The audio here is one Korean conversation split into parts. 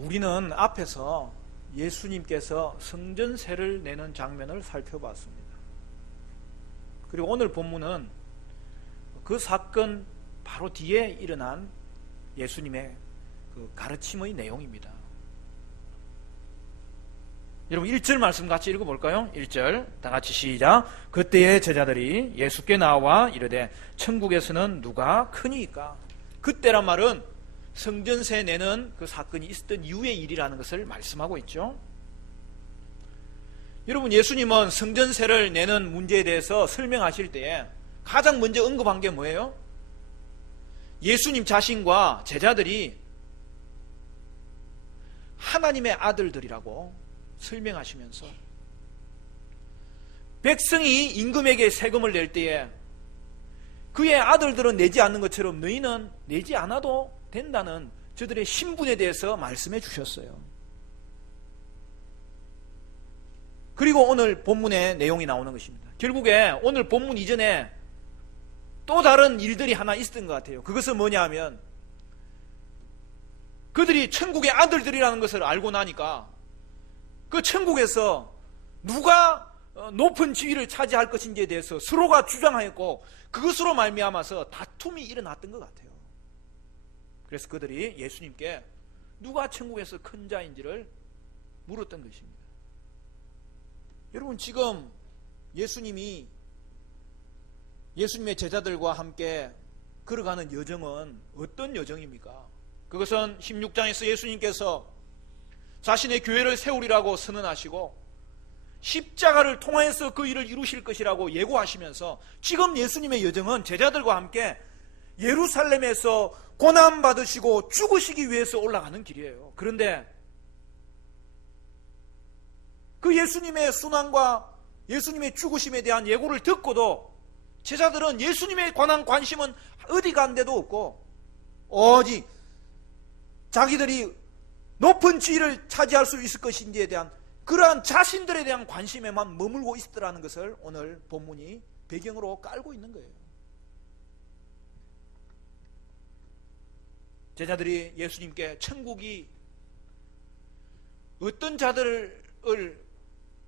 우리는 앞에서 예수님께서 성전세를 내는 장면을 살펴봤습니다. 그리고 오늘 본문은 그 사건 바로 뒤에 일어난 예수님의 그 가르침의 내용입니다. 여러분 1절 말씀 같이 읽어볼까요? 1절 다 같이 시작. 그때의 제자들이 예수께 나와 이르되 천국에서는 누가 크니이까? 그때란 말은 성전세 내는 그 사건이 있었던 이후의 일이라는 것을 말씀하고 있죠. 여러분 예수님은 성전세를 내는 문제에 대해서 설명하실 때에 가장 먼저 언급한 게 뭐예요? 예수님 자신과 제자들이 하나님의 아들들이라고 설명하시면서 백성이 임금에게 세금을 낼 때에 그의 아들들은 내지 않는 것처럼 너희는 내지 않아도 된다는 저들의 신분에 대해서 말씀해 주셨어요. 그리고 오늘 본문의 내용이 나오는 것입니다. 결국에 오늘 본문 이전에 또 다른 일들이 하나 있었던 것 같아요. 그것은 뭐냐 하면 그들이 천국의 아들들이라는 것을 알고 나니까 그 천국에서 누가 높은 지위를 차지할 것인지에 대해서 서로가 주장하였고 그것으로 말미암아서 다툼이 일어났던 것 같아요. 그래서 그들이 예수님께 누가 천국에서 큰 자인지를 물었던 것입니다. 여러분 지금 예수님의 제자들과 함께 걸어가는 여정은 어떤 여정입니까? 그것은 16장에서 예수님께서 자신의 교회를 세우리라고 선언하시고 십자가를 통하여서 그 일을 이루실 것이라고 예고하시면서 지금 예수님의 여정은 제자들과 함께 예루살렘에서 고난받으시고 죽으시기 위해서 올라가는 길이에요. 그런데 그 예수님의 순환과 예수님의 죽으심에 대한 예고를 듣고도 제자들은 예수님에 관한 관심은 어디 간 데도 없고 오직 자기들이 높은 지위를 차지할 수 있을 것인지에 대한 그러한 자신들에 대한 관심에만 머물고 있더라는 것을 오늘 본문이 배경으로 깔고 있는 거예요. 제자들이 예수님께 천국이 어떤 자들을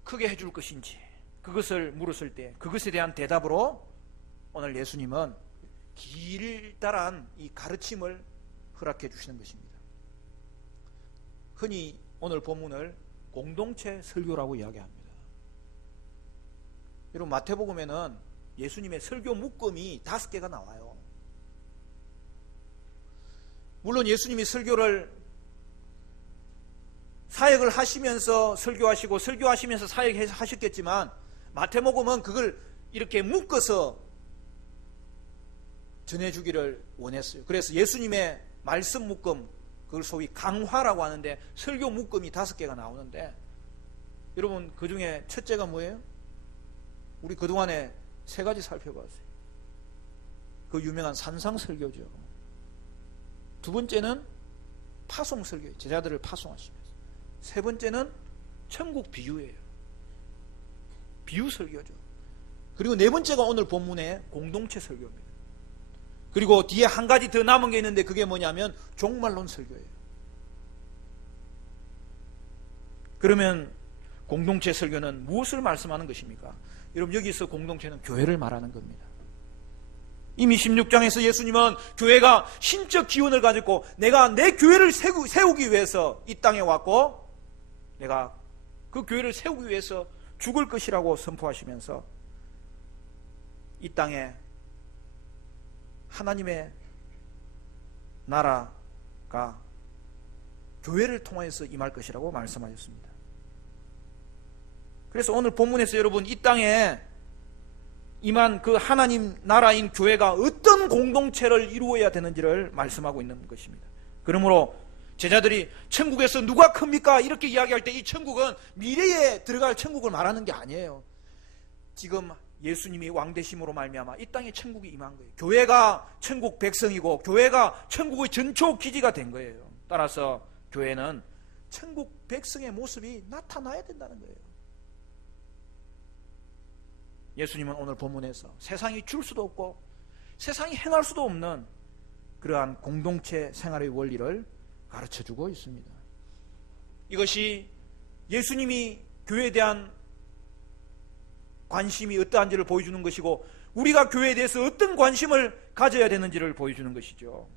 크게 해줄 것인지 그것을 물었을 때 그것에 대한 대답으로 오늘 예수님은 길다란 이 가르침을 허락해 주시는 것입니다. 흔히 오늘 본문을 공동체 설교라고 이야기합니다. 여러분 마태복음에는 예수님의 설교 묶음이 5개가 나와요. 물론 예수님이 사역을 하시면서 설교하시고 설교하시면서 사역하셨겠지만 마태복음은 그걸 이렇게 묶어서 전해주기를 원했어요. 그래서 예수님의 말씀 묶음, 그걸 소위 강화라고 하는데 설교 묶음이 5개가 나오는데 여러분 그 중에 첫째가 뭐예요? 우리 그동안에 3가지 살펴봤어요. 그 유명한 산상설교죠. 두 번째는 파송설교예요. 제자들을 파송하시면서. 세 번째는 천국 비유예요. 비유설교죠. 그리고 네 번째가 오늘 본문의 공동체 설교입니다. 그리고 뒤에 한 가지 더 남은 게 있는데 그게 뭐냐면 종말론 설교예요. 그러면 공동체 설교는 무엇을 말씀하는 것입니까? 여러분 여기서 공동체는 교회를 말하는 겁니다. 이미 16장에서 예수님은 교회가 신적 기원을 가지고 내가 내 교회를 세우기 위해서 이 땅에 왔고 내가 그 교회를 세우기 위해서 죽을 것이라고 선포하시면서 이 땅에 하나님의 나라가 교회를 통해서 임할 것이라고 말씀하셨습니다. 그래서 오늘 본문에서 여러분 이 땅에 임한 그 하나님 나라인 교회가 어떤 공동체를 이루어야 되는지를 말씀하고 있는 것입니다. 그러므로 제자들이 천국에서 누가 큽니까? 이렇게 이야기할 때 이 천국은 미래에 들어갈 천국을 말하는 게 아니에요. 지금 예수님이 왕되심으로 말미암아 이 땅에 천국이 임한 거예요. 교회가 천국 백성이고 교회가 천국의 전초 기지가 된 거예요. 따라서 교회는 천국 백성의 모습이 나타나야 된다는 거예요. 예수님은 오늘 본문에서 세상이 줄 수도 없고 세상이 행할 수도 없는 그러한 공동체 생활의 원리를 가르쳐주고 있습니다. 이것이 예수님이 교회에 대한 관심이 어떠한지를 보여주는 것이고, 우리가 교회에 대해서 어떤 관심을 가져야 되는지를 보여주는 것이죠.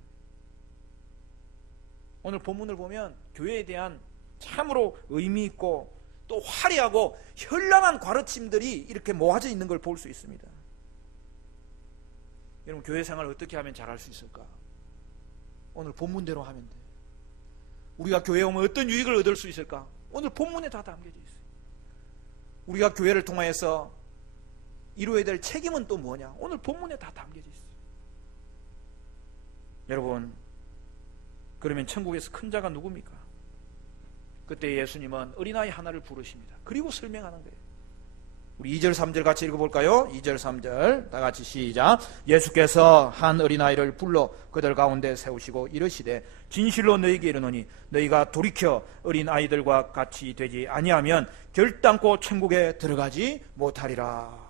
오늘 본문을 보면 교회에 대한 참으로 의미 있고 또 화려하고 현란한 가르침들이 이렇게 모아져 있는 걸 볼 수 있습니다. 여러분, 교회 생활을 어떻게 하면 잘할 수 있을까? 오늘 본문대로 하면 돼. 우리가 교회에 오면 어떤 유익을 얻을 수 있을까? 오늘 본문에 다 담겨져 있어요. 우리가 교회를 통하여서 이루어야 될 책임은 또 뭐냐? 오늘 본문에 다 담겨져 있어요. 여러분, 그러면 천국에서 큰 자가 누굽니까? 그때 예수님은 어린아이 하나를 부르십니다. 그리고 설명하는 거예요. 우리 2절 3절 같이 읽어볼까요? 2절 3절 다 같이 시작. 예수께서 한 어린아이를 불러 그들 가운데 세우시고 이르시되 진실로 너희에게 이르노니 너희가 돌이켜 어린아이들과 같이 되지 아니하면 결단코 천국에 들어가지 못하리라.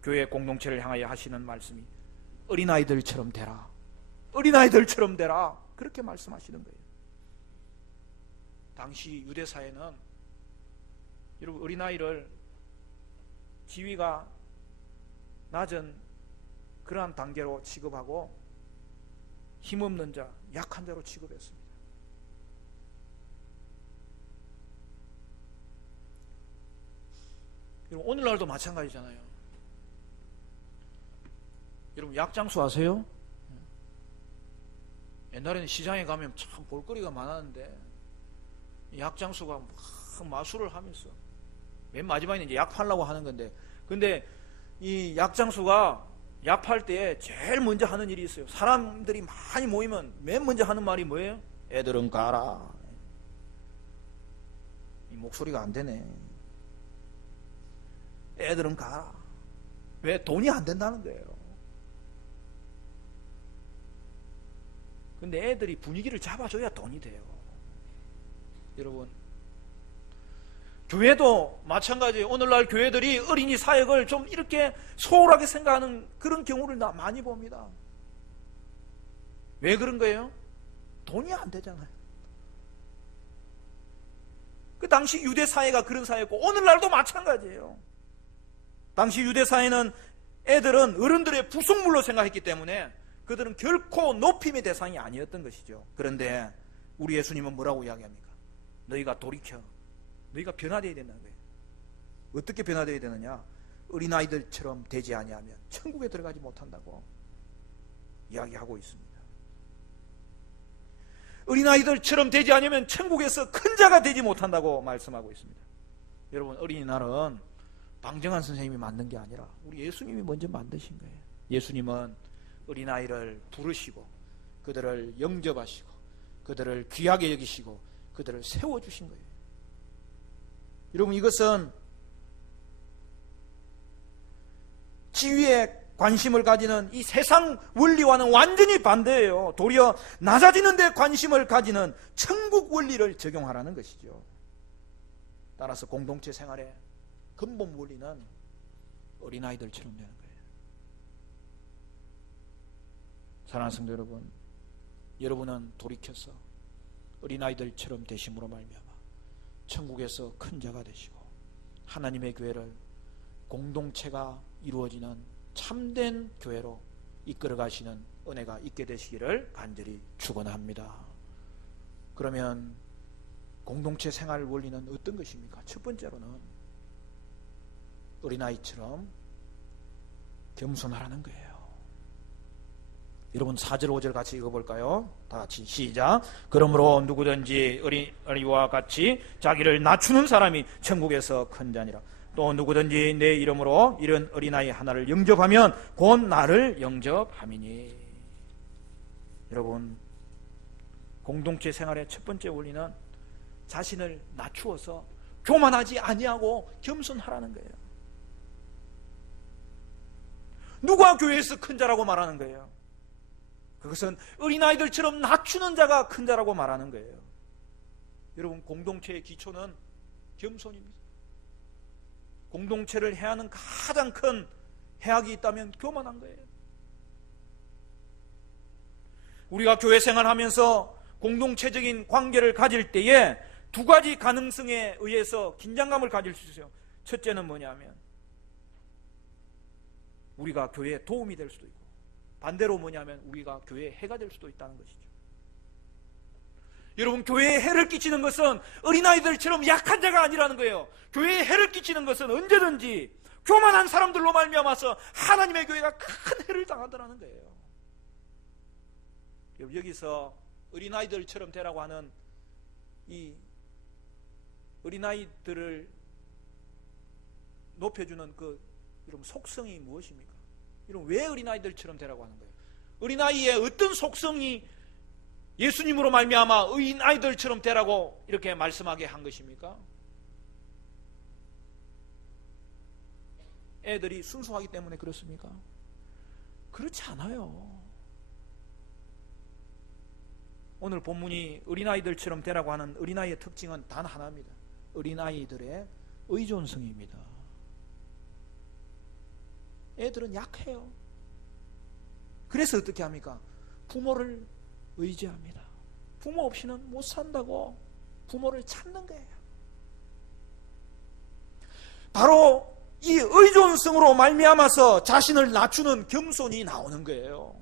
교회 공동체를 향하여 하시는 말씀이 어린아이들처럼 되라, 어린아이들처럼 되라, 그렇게 말씀하시는 거예요. 당시 유대사회는 여러분 어린아이를 지위가 낮은 그러한 단계로 취급하고 힘없는 자, 약한 자로 취급했습니다. 여러분 오늘날도 마찬가지잖아요. 여러분 약장수 아세요? 옛날에는 시장에 가면 참 볼거리가 많았는데 약장수가 막 마술을 하면서 맨 마지막에는 이제 약 팔라고 하는 건데, 근데 이 약장수가 약 팔 때 제일 먼저 하는 일이 있어요. 사람들이 많이 모이면 맨 먼저 하는 말이 뭐예요? 애들은 가라. 이 목소리가 안 되네. 애들은 가라. 왜? 돈이 안 된다는 거예요. 근데 애들이 분위기를 잡아줘야 돈이 돼요. 여러분, 교회도 마찬가지예요. 오늘날 교회들이 어린이 사역을 좀 이렇게 소홀하게 생각하는 그런 경우를 많이 봅니다. 왜 그런 거예요? 돈이 안 되잖아요. 그 당시 유대 사회가 그런 사회였고 오늘날도 마찬가지예요. 당시 유대 사회는 애들은 어른들의 부속물로 생각했기 때문에 그들은 결코 높임의 대상이 아니었던 것이죠. 그런데 우리 예수님은 뭐라고 이야기합니까? 너희가 돌이켜, 너희가 변화되어야 된다는 거예요. 어떻게 변화되어야 되느냐? 어린아이들처럼 되지 아니하면 천국에 들어가지 못한다고 이야기하고 있습니다. 어린아이들처럼 되지 않으면 천국에서 큰 자가 되지 못한다고 말씀하고 있습니다. 여러분, 어린이날은 방정환 선생님이 만든 게 아니라 우리 예수님이 먼저 만드신 거예요. 예수님은 어린아이를 부르시고 그들을 영접하시고 그들을 귀하게 여기시고 그들을 세워주신 거예요. 여러분, 이것은 지위에 관심을 가지는 이 세상 원리와는 완전히 반대예요. 도리어 낮아지는 데 관심을 가지는 천국 원리를 적용하라는 것이죠. 따라서 공동체 생활의 근본 원리는 어린아이들처럼 되는 거예요. 사랑하는 성도 여러분, 여러분은 돌이켜서 어린아이들처럼 되심으로 말미암아 천국에서 큰 자가 되시고 하나님의 교회를 공동체가 이루어지는 참된 교회로 이끌어 가시는 은혜가 있게 되시기를 간절히 축원합니다. 그러면 공동체 생활 원리는 어떤 것입니까? 첫 번째로는 어린아이처럼 겸손하라는 거예요. 여러분 4절 5절 같이 읽어볼까요? 다 같이 시작. 그러므로 누구든지 어린아이와 같이 자기를 낮추는 사람이 천국에서 큰 자니라. 또 누구든지 내 이름으로 이런 어린아이 하나를 영접하면 곧 나를 영접함이니. 여러분, 공동체 생활의 첫 번째 원리는 자신을 낮추어서 교만하지 아니하고 겸손하라는 거예요. 누가 교회에서 큰 자라고 말하는 거예요? 그것은 어린아이들처럼 낮추는 자가 큰 자라고 말하는 거예요. 여러분, 공동체의 기초는 겸손입니다. 공동체를 해하는 가장 큰 해악이 있다면 교만한 거예요. 우리가 교회 생활하면서 공동체적인 관계를 가질 때에 두 가지 가능성에 의해서 긴장감을 가질 수 있어요. 첫째는 뭐냐면 우리가 교회에 도움이 될 수도 있고, 반대로 뭐냐면 우리가 교회에 해가 될 수도 있다는 것이죠. 여러분, 교회에 해를 끼치는 것은 어린아이들처럼 약한 자가 아니라는 거예요. 교회에 해를 끼치는 것은 언제든지 교만한 사람들로 말미암아서 하나님의 교회가 큰 해를 당하더라는 거예요. 여기서 어린아이들처럼 되라고 하는 이 어린아이들을 높여주는 그 이런 속성이 무엇입니까? 이런 왜 어린아이들처럼 되라고 하는 거예요? 어린아이의 어떤 속성이 예수님으로 말미암아 어린아이들처럼 되라고 이렇게 말씀하게 한 것입니까? 애들이 순수하기 때문에 그렇습니까? 그렇지 않아요. 오늘 본문이 어린아이들처럼 되라고 하는 어린아이의 특징은 단 하나입니다. 어린아이들의 의존성입니다. 애들은 약해요. 그래서 어떻게 합니까? 부모를 의지합니다. 부모 없이는 못 산다고 부모를 찾는 거예요. 바로 이 의존성으로 말미암아서 자신을 낮추는 겸손이 나오는 거예요.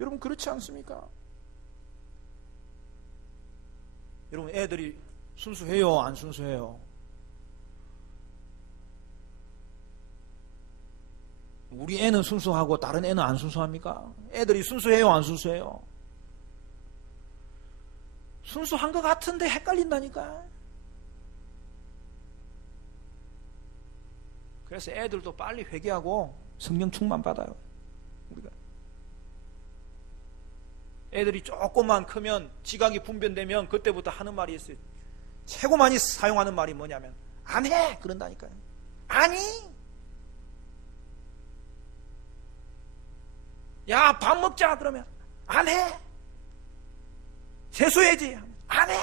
여러분, 그렇지 않습니까? 여러분, 애들이 순수해요, 안 순수해요? 우리 애는 순수하고 다른 애는 안 순수합니까? 애들이 순수해요, 안 순수해요? 순수한 것 같은데 헷갈린다니까. 그래서 애들도 빨리 회개하고 성령 충만 받아요. 우리가 애들이 조금만 크면, 지각이 분변되면 그때부터 하는 말이 있어요. 최고 많이 사용하는 말이 뭐냐면 안 해! 그런다니까요. 아니! 야, 밥 먹자! 그러면 안 해! 세수해야지! 안 해!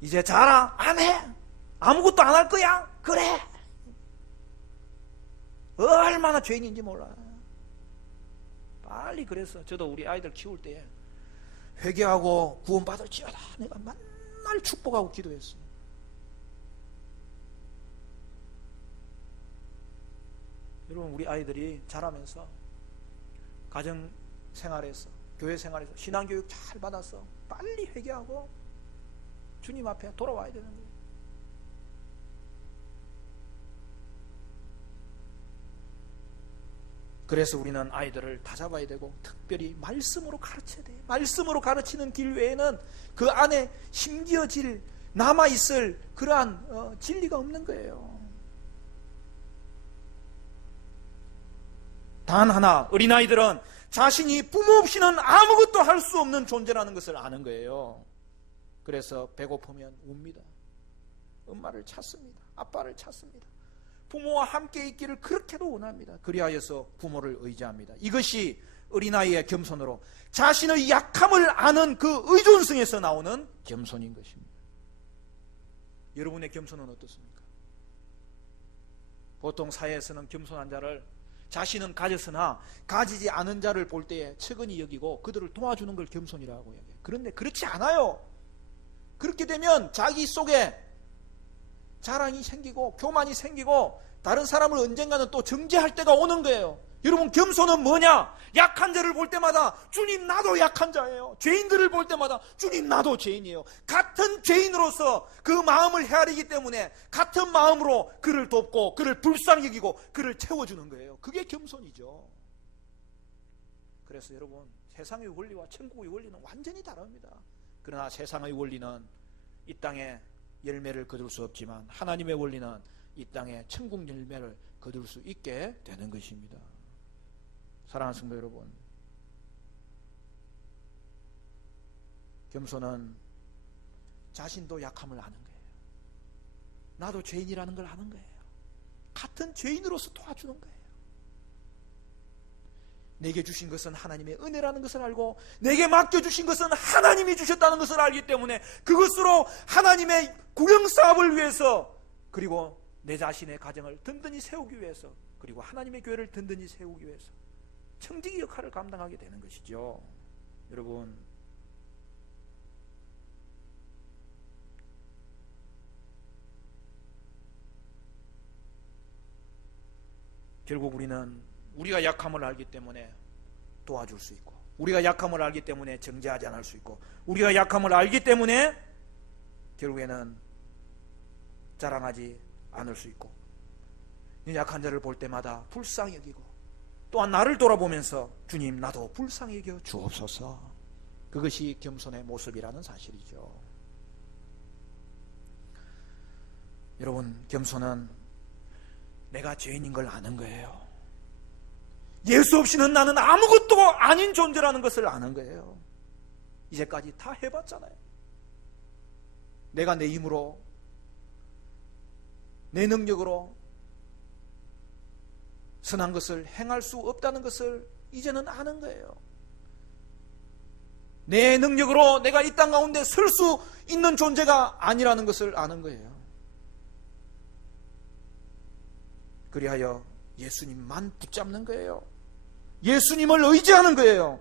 이제 자라! 안 해! 아무것도 안 할 거야? 그래! 얼마나 죄인인지 몰라. 빨리. 그래서 저도 우리 아이들 키울 때 회개하고 구원받을지어다 내가 맨날 축복하고 기도했어요. 여러분, 우리 아이들이 자라면서 가정생활에서, 교회생활에서 신앙교육 잘 받아서 빨리 회개하고 주님 앞에 돌아와야 되는 거예요. 그래서 우리는 아이들을 다잡아야 되고, 특별히 말씀으로 가르쳐야 돼요. 말씀으로 가르치는 길 외에는 그 안에 심겨질, 남아있을 그러한 진리가 없는 거예요. 단 하나, 어린아이들은 자신이 부모 없이는 아무것도 할 수 없는 존재라는 것을 아는 거예요. 그래서 배고프면 웁니다. 엄마를 찾습니다. 아빠를 찾습니다. 부모와 함께 있기를 그렇게도 원합니다. 그리하여서 부모를 의지합니다. 이것이 어린아이의 겸손으로 자신의 약함을 아는 그 의존성에서 나오는 겸손인 것입니다. 여러분의 겸손은 어떻습니까? 보통 사회에서는 겸손한 자를, 자신은 가졌으나 가지지 않은 자를 볼 때에 측은히 여기고 그들을 도와주는 걸 겸손이라고 얘기해요. 그런데 그렇지 않아요. 그렇게 되면 자기 속에 자랑이 생기고 교만이 생기고 다른 사람을 언젠가는 또 정죄할 때가 오는 거예요. 여러분, 겸손은 뭐냐? 약한 자를 볼 때마다 주님, 나도 약한 자예요. 죄인들을 볼 때마다 주님, 나도 죄인이에요. 같은 죄인으로서 그 마음을 헤아리기 때문에 같은 마음으로 그를 돕고 그를 불쌍히 여기고 그를 채워주는 거예요. 그게 겸손이죠. 그래서 여러분, 세상의 원리와 천국의 원리는 완전히 다릅니다. 그러나 세상의 원리는 이 땅에 열매를 거둘 수 없지만 하나님의 원리는 이 땅에 천국 열매를 거둘 수 있게 되는 것입니다. 사랑하는 성도 여러분, 겸손은 자신도 약함을 아는 거예요. 나도 죄인이라는 걸 아는 거예요. 같은 죄인으로서 도와주는 거예요. 내게 주신 것은 하나님의 은혜라는 것을 알고 내게 맡겨주신 것은 하나님이 주셨다는 것을 알기 때문에 그것으로 하나님의 구경사업을 위해서, 그리고 내 자신의 가정을 든든히 세우기 위해서, 그리고 하나님의 교회를 든든히 세우기 위해서 청지기 역할을 감당하게 되는 것이죠. 여러분, 결국 우리가 약함을 알기 때문에 도와줄 수 있고, 우리가 약함을 알기 때문에 정죄하지 않을 수 있고, 우리가 약함을 알기 때문에 결국에는 자랑하지 않을 수 있고, 약한 자를 볼 때마다 불쌍히 여기고, 또한 나를 돌아보면서 주님 나도 불쌍히 여겨 주옵소서. 그것이 겸손의 모습이라는 사실이죠. 여러분, 겸손은 내가 죄인인 걸 아는 거예요. 예수 없이는 나는 아무것도 아닌 존재라는 것을 아는 거예요. 이제까지 다 해봤잖아요. 내가 내 힘으로, 내 능력으로 선한 것을 행할 수 없다는 것을 이제는 아는 거예요. 내 능력으로 내가 이 땅 가운데 설 수 있는 존재가 아니라는 것을 아는 거예요. 그리하여 예수님만 붙잡는 거예요. 예수님을 의지하는 거예요.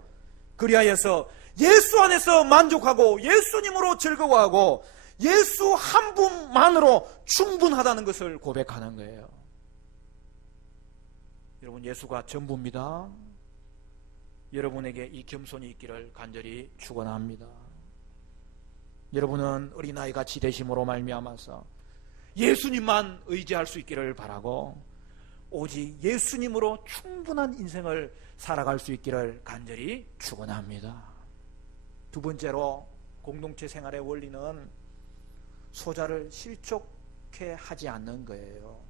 그리하여서 예수 안에서 만족하고 예수님으로 즐거워하고 예수 한 분만으로 충분하다는 것을 고백하는 거예요. 여러분, 예수가 전부입니다. 여러분에게 이 겸손이 있기를 간절히 축원합니다. 여러분은 어린아이 같이 되심으로 말미암아서 예수님만 의지할 수 있기를 바라고, 오직 예수님으로 충분한 인생을 살아갈 수 있기를 간절히 축원합니다. 두 번째로, 공동체 생활의 원리는 소자를 실족해 하지 않는 거예요.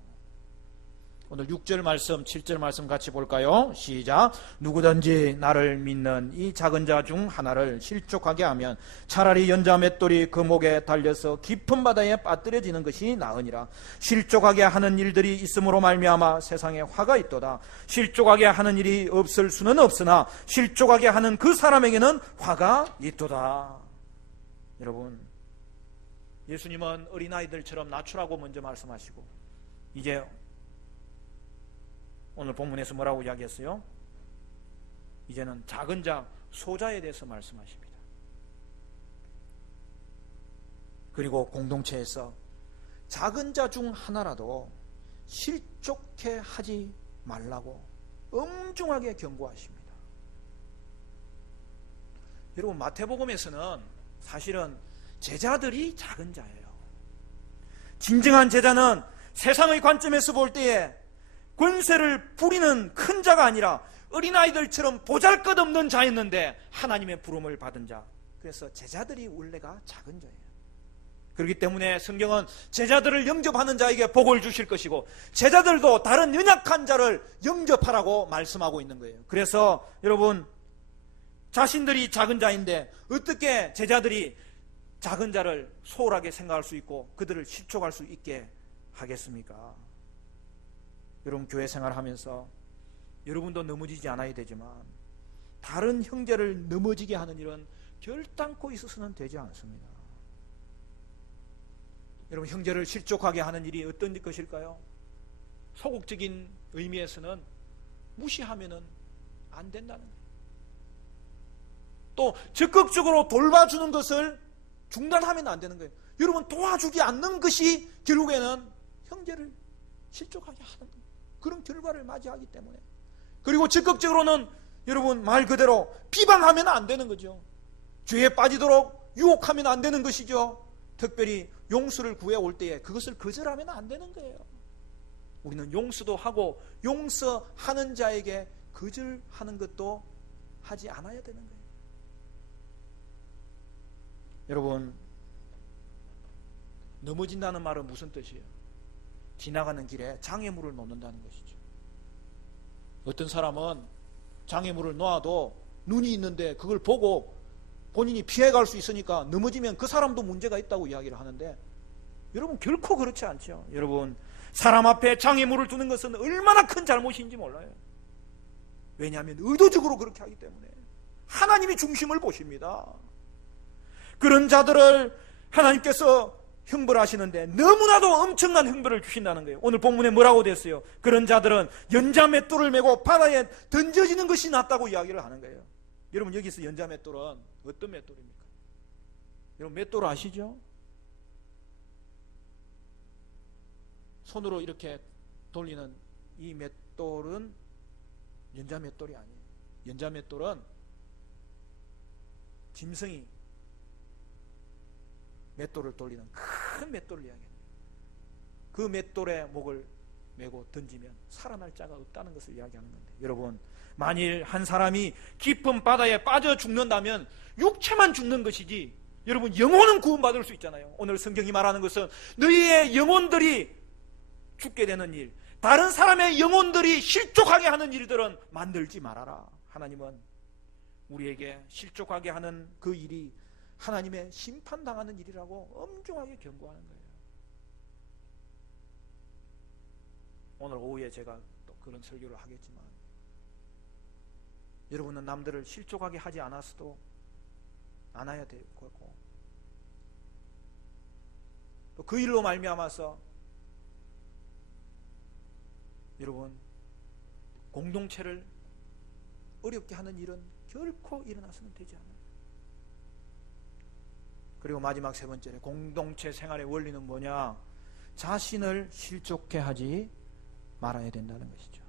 오늘 6절 말씀, 7절 말씀 같이 볼까요? 시작. 누구든지 나를 믿는 이 작은 자 중 하나를 실족하게 하면 차라리 연자 맷돌이 그 목에 달려서 깊은 바다에 빠뜨려지는 것이 나으니라. 실족하게 하는 일들이 있음으로 말미암아 세상에 화가 있도다. 실족하게 하는 일이 없을 수는 없으나 실족하게 하는 그 사람에게는 화가 있도다. 여러분, 예수님은 어린아이들처럼 낮추라고 먼저 말씀하시고, 이제 오늘 본문에서 뭐라고 이야기했어요? 이제는 작은 자, 소자에 대해서 말씀하십니다. 그리고 공동체에서 작은 자 중 하나라도 실족해 하지 말라고 엄중하게 경고하십니다. 여러분, 마태복음에서는 사실은 제자들이 작은 자예요. 진정한 제자는 세상의 관점에서 볼 때에 권세를 부리는 큰 자가 아니라 어린아이들처럼 보잘것없는 자였는데 하나님의 부름을 받은 자. 그래서 제자들이 원래가 작은 자예요. 그렇기 때문에 성경은 제자들을 영접하는 자에게 복을 주실 것이고, 제자들도 다른 연약한 자를 영접하라고 말씀하고 있는 거예요. 그래서 여러분, 자신들이 작은 자인데 어떻게 제자들이 작은 자를 소홀하게 생각할 수 있고 그들을 실족할 수 있게 하겠습니까? 여러분, 교회 생활하면서 여러분도 넘어지지 않아야 되지만 다른 형제를 넘어지게 하는 일은 결단코 있어서는 되지 않습니다. 여러분, 형제를 실족하게 하는 일이 어떤 것일까요? 소극적인 의미에서는 무시하면 안 된다는 거예요. 또 적극적으로 돌봐주는 것을 중단하면 안 되는 거예요. 여러분, 도와주지 않는 것이 결국에는 형제를 실족하게 하는 거예요. 그런 결과를 맞이하기 때문에. 그리고 적극적으로는 여러분, 말 그대로 비방하면 안 되는 거죠. 죄에 빠지도록 유혹하면 안 되는 것이죠. 특별히 용서를 구해올 때에 그것을 거절하면 안 되는 거예요. 우리는 용서도 하고 용서하는 자에게 거절하는 것도 하지 않아야 되는 거예요. 여러분, 넘어진다는 말은 무슨 뜻이에요? 지나가는 길에 장애물을 놓는다는 것이죠. 어떤 사람은 장애물을 놓아도 눈이 있는데 그걸 보고 본인이 피해갈 수 있으니까 넘어지면 그 사람도 문제가 있다고 이야기를 하는데, 여러분, 결코 그렇지 않죠. 여러분, 사람 앞에 장애물을 두는 것은 얼마나 큰 잘못인지 몰라요. 왜냐하면 의도적으로 그렇게 하기 때문에. 하나님이 중심을 보십니다. 그런 자들을 하나님께서 형벌하시는데 너무나도 엄청난 형벌을 주신다는 거예요. 오늘 본문에 뭐라고 됐어요? 그런 자들은 연자 맷돌을 메고 바다에 던져지는 것이 낫다고 이야기를 하는 거예요. 여러분, 여기서 연자 맷돌은 어떤 맷돌입니까? 여러분, 맷돌 아시죠? 손으로 이렇게 돌리는 이 맷돌은 연자 맷돌이 아니에요. 연자 맷돌은 짐승이 맷돌을 돌리는 큰 맷돌을 이야기합니다. 그 맷돌에 목을 메고 던지면 살아날 자가 없다는 것을 이야기하는 건데, 여러분, 만일 한 사람이 깊은 바다에 빠져 죽는다면 육체만 죽는 것이지, 여러분, 영혼은 구원받을 수 있잖아요. 오늘 성경이 말하는 것은 너희의 영혼들이 죽게 되는 일, 다른 사람의 영혼들이 실족하게 하는 일들은 만들지 말아라. 하나님은 우리에게 실족하게 하는 그 일이 하나님의 심판당하는 일이라고 엄중하게 경고하는 거예요. 오늘 오후에 제가 또 그런 설교를 하겠지만, 여러분은 남들을 실족하게 하지 않아서도 않아야 되고, 또 그 일로 말미암아서 여러분 공동체를 어렵게 하는 일은 결코 일어나서는 되지 않아요. 그리고 마지막 세 번째로, 공동체 생활의 원리는 뭐냐? 자신을 실족해 하지 말아야 된다는 것이죠.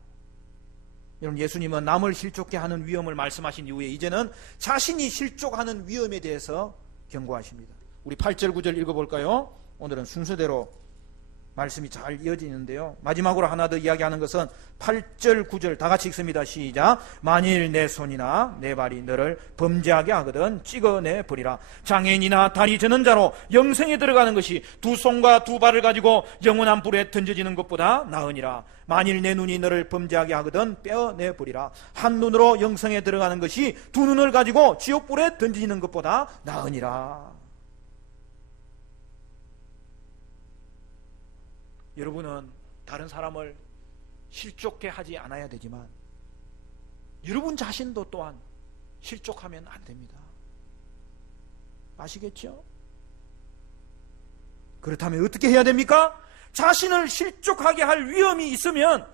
여러분, 예수님은 남을 실족해 하는 위험을 말씀하신 이후에 이제는 자신이 실족하는 위험에 대해서 경고하십니다. 우리 8절 9절 읽어볼까요? 오늘은 순서대로 말씀이 잘 이어지는데요, 마지막으로 하나 더 이야기하는 것은 8절 9절 다 같이 읽습니다. 시작. 만일 내 손이나 내 발이 너를 범죄하게 하거든 찍어내 버리라. 장애인이나 다리 저는 자로 영생에 들어가는 것이 두 손과 두 발을 가지고 영원한 불에 던져지는 것보다 나으니라. 만일 내 눈이 너를 범죄하게 하거든 빼어내 버리라. 한 눈으로 영생에 들어가는 것이 두 눈을 가지고 지옥불에 던지는 것보다 나으니라. 여러분은 다른 사람을 실족해 하지 않아야 되지만 여러분 자신도 또한 실족하면 안 됩니다. 아시겠죠? 그렇다면 어떻게 해야 됩니까? 자신을 실족하게 할 위험이 있으면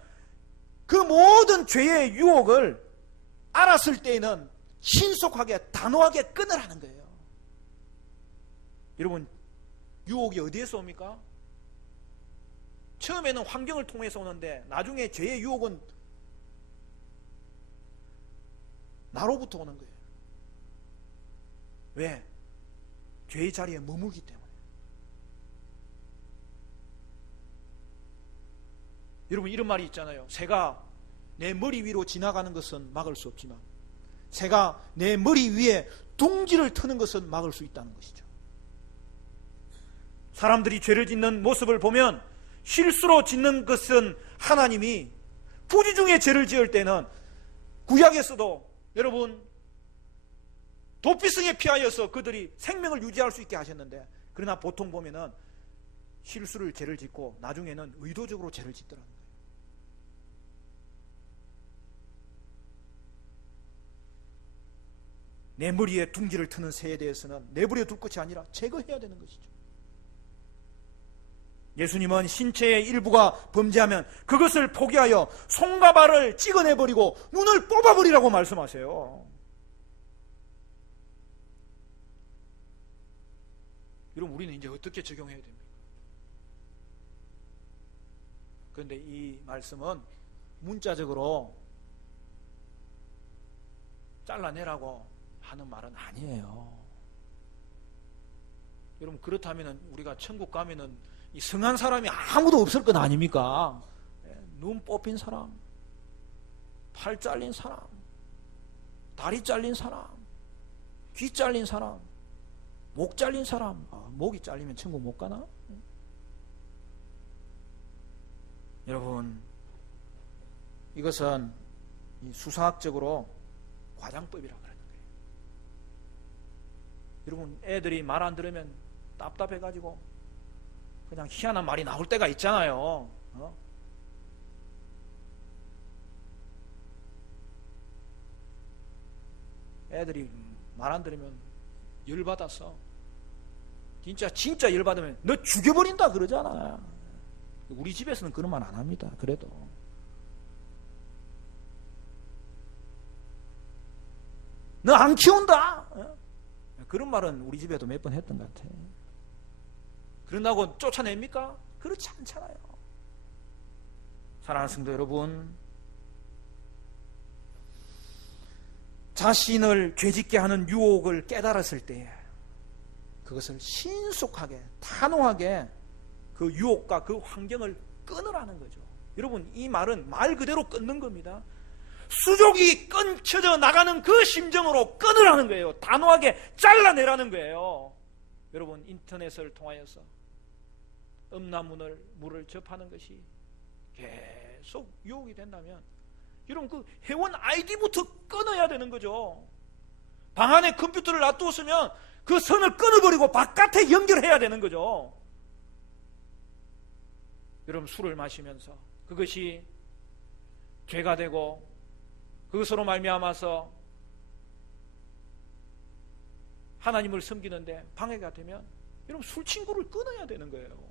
그 모든 죄의 유혹을 알았을 때에는 신속하게 단호하게 끊으라는 거예요. 여러분, 유혹이 어디에서 옵니까? 처음에는 환경을 통해서 오는데 나중에 죄의 유혹은 나로부터 오는 거예요. 왜? 죄의 자리에 머물기 때문에. 여러분, 이런 말이 있잖아요. 새가 내 머리 위로 지나가는 것은 막을 수 없지만 새가 내 머리 위에 둥지를 트는 것은 막을 수 있다는 것이죠. 사람들이 죄를 짓는 모습을 보면 실수로 짓는 것은 하나님이 부지 중에 죄를 지을 때는 구약에서도 여러분 도피성에 피하여서 그들이 생명을 유지할 수 있게 하셨는데, 그러나 보통 보면은 실수를 죄를 짓고 나중에는 의도적으로 죄를 짓더라는 거예요. 내 머리에 둥지를 트는 새에 대해서는 내버려 둘 것이 아니라 제거해야 되는 것이죠. 예수님은 신체의 일부가 범죄하면 그것을 포기하여 손과 발을 찍어내버리고 눈을 뽑아버리라고 말씀하세요. 여러분, 우리는 이제 어떻게 적용해야 됩니까? 그런데 이 말씀은 문자적으로 잘라내라고 하는 말은 아니에요. 여러분, 그렇다면 우리가 천국 가면은 이 성한 사람이 아무도 없을 건 아닙니까? 눈 뽑힌 사람, 팔 잘린 사람, 다리 잘린 사람, 귀 잘린 사람, 목 잘린 사람. 목이 잘리면 천국 못 가나? 여러분, 이것은 수사학적으로 과장법이라고 하는 거예요. 여러분, 애들이 말 안 들으면 답답해가지고 그냥 희한한 말이 나올 때가 있잖아요. 애들이 말 안 들으면 열받아서 진짜 열받으면 너 죽여버린다 그러잖아. 우리 집에서는 그런 말 안 합니다. 그래도 너 안 키운다, 그런 말은 우리 집에도 몇 번 했던 것 같아. 그런다고 쫓아냅니까? 그렇지 않잖아요. 사랑하는 성도 여러분, 자신을 죄짓게 하는 유혹을 깨달았을 때에 그것을 신속하게 단호하게 그 유혹과 그 환경을 끊으라는 거죠. 여러분, 이 말은 말 그대로 끊는 겁니다. 수족이 끊쳐져 나가는 그 심정으로 끊으라는 거예요. 단호하게 잘라내라는 거예요. 여러분, 인터넷을 통하여서 음란물을 접하는 것이 계속 유혹이 된다면 여러분, 그 회원 아이디부터 끊어야 되는 거죠. 방 안에 컴퓨터를 놔두었으면 그 선을 끊어버리고 바깥에 연결해야 되는 거죠. 여러분, 술을 마시면서 그것이 죄가 되고 그것으로 말미암아서 하나님을 섬기는데 방해가 되면 여러분, 술 친구를 끊어야 되는 거예요.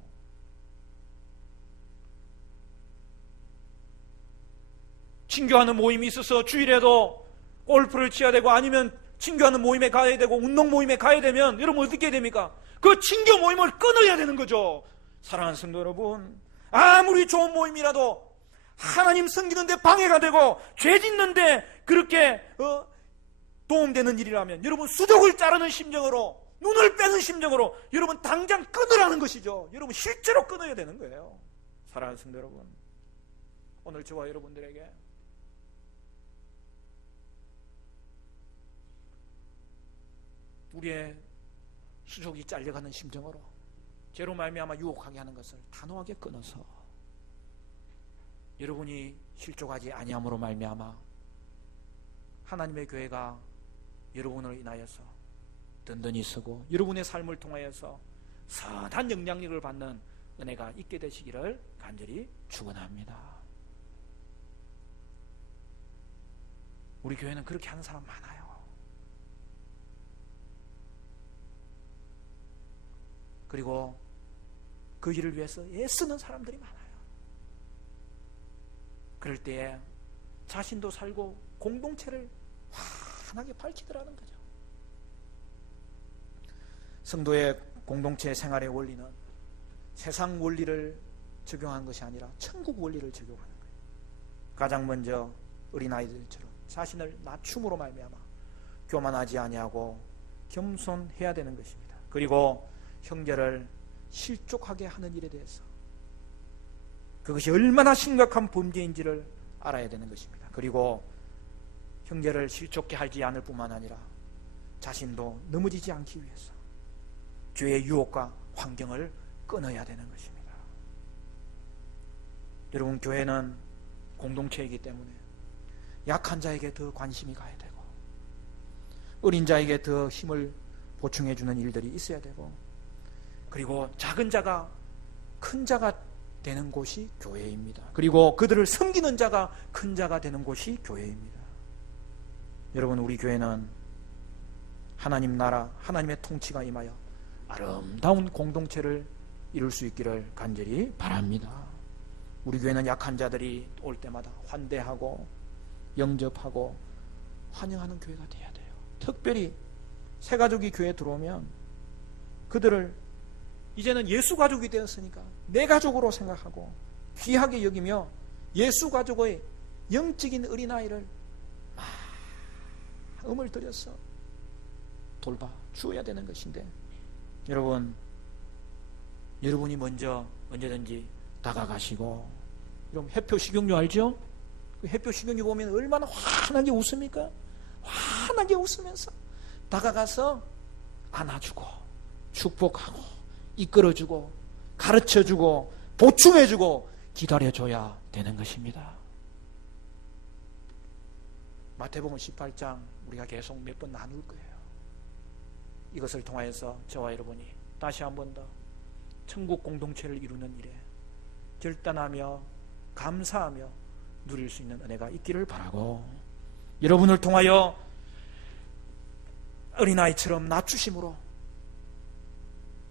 친교하는 모임이 있어서 주일에도 골프를 치어야 되고 아니면 친교하는 모임에 가야 되고 운동 모임에 가야 되면 여러분 어떻게 됩니까? 그 친교 모임을 끊어야 되는 거죠. 사랑하는 성도 여러분, 아무리 좋은 모임이라도 하나님 섬기는데 방해가 되고 죄 짓는데 그렇게 도움되는 일이라면 여러분, 수족을 자르는 심정으로, 눈을 빼는 심정으로 여러분 당장 끊으라는 것이죠. 여러분, 실제로 끊어야 되는 거예요. 사랑하는 성도 여러분, 오늘 저와 여러분들에게 우리의 수족이 잘려가는 심정으로 죄로 말미암아 유혹하게 하는 것을 단호하게 끊어서 여러분이 실족하지 아니함으로 말미암아 하나님의 교회가 여러분을 인하여서 든든히 서고 여러분의 삶을 통하여서 선한 영향력을 받는 은혜가 있게 되시기를 간절히 축원합니다. 우리 교회는 그렇게 하는 사람 많아요. 그리고 그 일을 위해서 애쓰는 사람들이 많아요. 그럴 때에 자신도 살고 공동체를 환하게 밝히더라는 거죠. 성도의 공동체 생활의 원리는 세상 원리를 적용하는 것이 아니라 천국 원리를 적용하는 거예요. 가장 먼저 어린아이들처럼 자신을 낮춤으로 말미암아 교만하지 아니하고 겸손해야 되는 것입니다. 그리고 형제를 실족하게 하는 일에 대해서 그것이 얼마나 심각한 범죄인지를 알아야 되는 것입니다. 그리고 형제를 실족케 하지 않을 뿐만 아니라 자신도 넘어지지 않기 위해서 죄의 유혹과 환경을 끊어야 되는 것입니다. 여러분, 교회는 공동체이기 때문에 약한 자에게 더 관심이 가야 되고 어린 자에게 더 힘을 보충해 주는 일들이 있어야 되고 그리고 작은 자가 큰 자가 되는 곳이 교회입니다. 그리고 그들을 섬기는 자가 큰 자가 되는 곳이 교회입니다. 여러분, 우리 교회는 하나님 나라, 하나님의 통치가 임하여 아름다운 공동체를 이룰 수 있기를 간절히 바랍니다. 우리 교회는 약한 자들이 올 때마다 환대하고 영접하고 환영하는 교회가 되어야 돼요. 특별히 새 가족이 교회에 들어오면 그들을 이제는 예수 가족이 되었으니까 내 가족으로 생각하고 귀하게 여기며 예수 가족의 영적인 어린아이를 마음을 들여서 돌봐 주어야 되는 것인데 여러분이 먼저 언제든지 다가가시고, 여러분 해표 식용유 알죠? 그 해표 식용유 보면 얼마나 환하게 웃습니까? 환하게 웃으면서 다가가서 안아주고 축복하고 이끌어주고 가르쳐주고 보충해주고 기다려줘야 되는 것입니다. 마태복음 18장 우리가 계속 몇 번 나눌 거예요. 이것을 통하여서 저와 여러분이 다시 한 번 더 천국 공동체를 이루는 일에 결단하며 감사하며 누릴 수 있는 은혜가 있기를 바라고, 여러분을 통하여 어린아이처럼 낮추심으로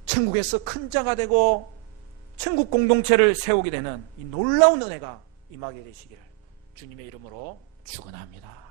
천국에서 큰 자가 되고 천국 공동체를 세우게 되는 이 놀라운 은혜가 임하게 되시기를 주님의 이름으로 축원합니다.